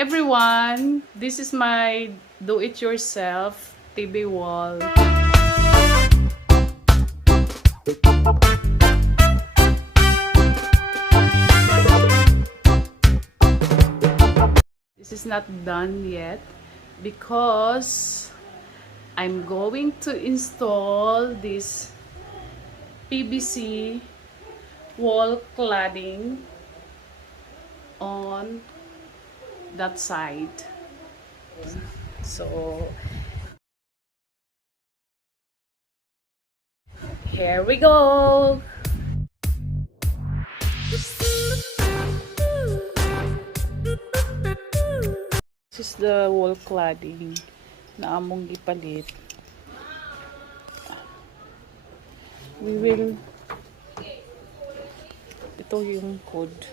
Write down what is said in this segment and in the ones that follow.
everyone, this is my do-it-yourself TV wall. This is not done yet because I'm going to install this PVC wall cladding on that side. So here we go. This is the wall cladding na among gipalit. We will, ito yung code.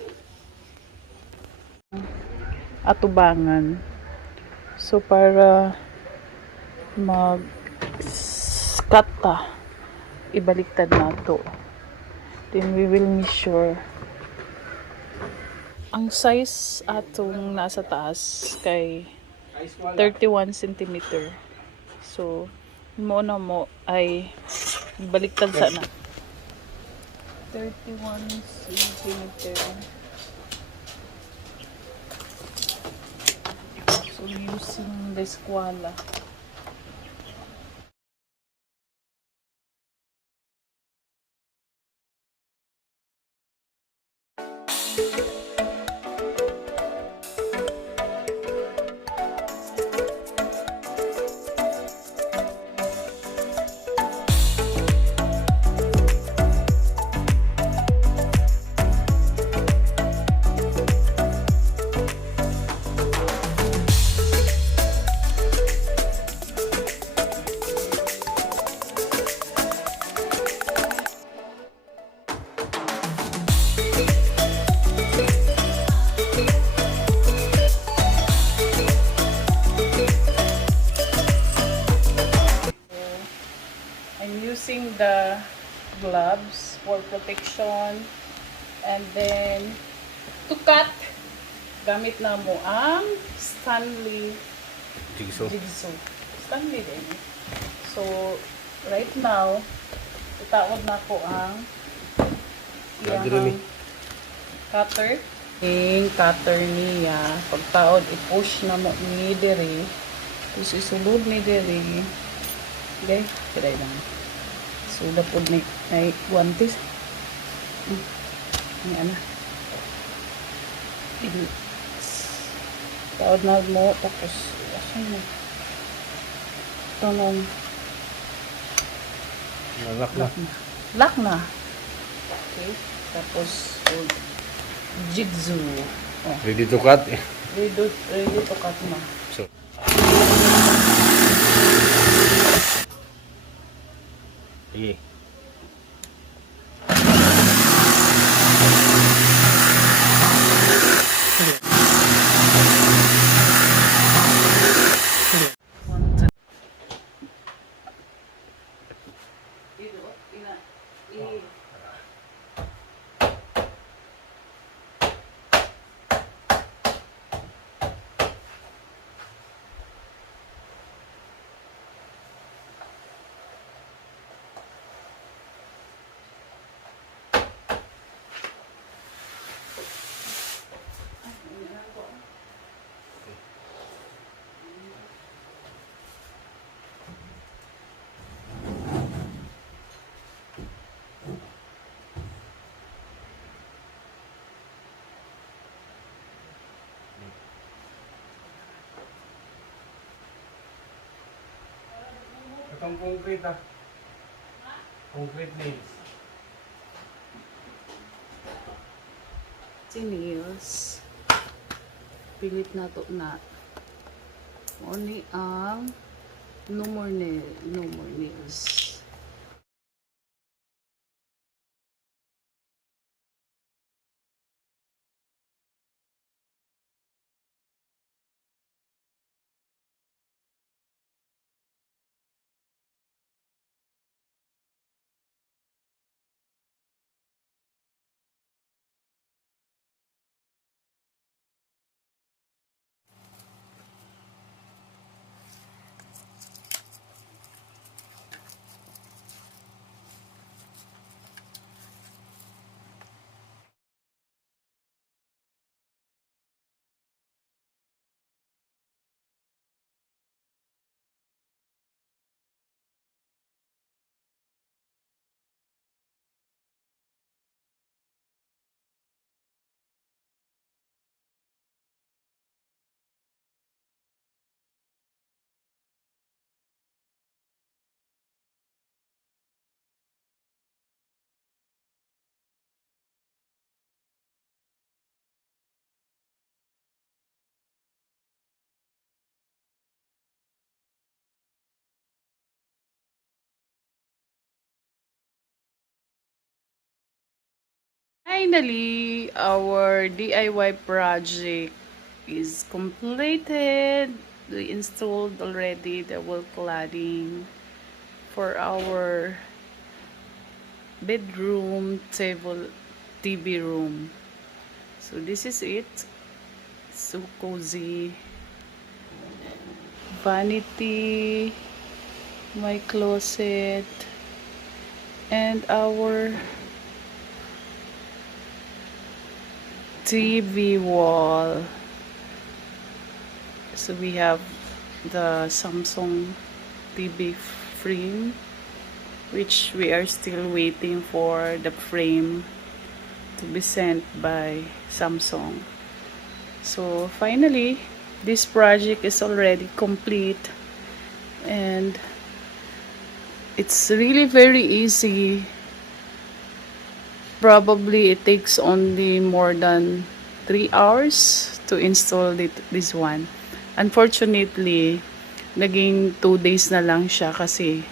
Atubangan. So para mag-cut ta, ibaliktad na to. Then we will measure. Ang size atong nasa taas kay 31 cm. So, mo na mo ay baliktad sana. 31 cm. So, using the squala. Using the gloves for protection, and then to cut gamit na mo ang Stanley jigsaw. Stanley din. So right now itawag na ko ang cutter. Yung cutter niya pagtaod i-push na mo ni diri, tapos isulod ni diri. Okay, try lang. So, dapod na guantes. Ayan na. Tawad na mo. Tapos, asan mo? Tanong. Lock na. Lock na. Okay. Tapos, jigsaw. Oh. Ready to cut? Ready to cut na. So. Sige. Itong concrete concrete nails. Si nails. Pilit na to na. Only ang no more nails. finally, our DIY project is completed. We installed already the wall cladding for our bedroom, table, TV room. So this is it. So cozy. Vanity, my closet, and our TV wall. So we have the Samsung TV frame, which we are still waiting for the frame to be sent by Samsung. So finally, this project is already complete, and it's really very easy. Probably it takes only more than 3 hours to install this one. Unfortunately, naging 2 days na lang siya kasi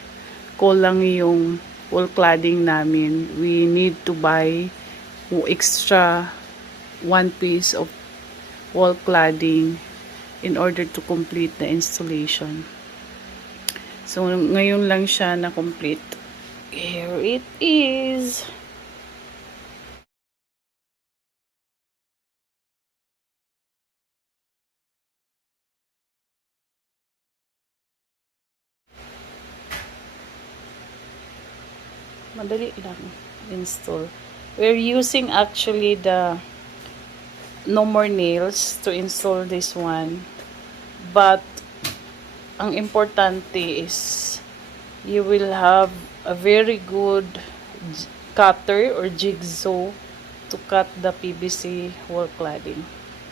kulang yung wall cladding namin. We need to buy extra 1 piece of wall cladding in order to complete the installation. So, ngayon lang siya na-complete. Here it is. Madali lang install. We're using actually the no more nails to install this one. But ang importante is you will have a very good cutter or jigsaw to cut the PVC wall cladding.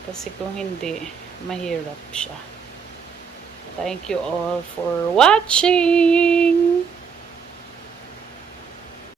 Kasi kung hindi, mahirap siya. Thank you all for watching!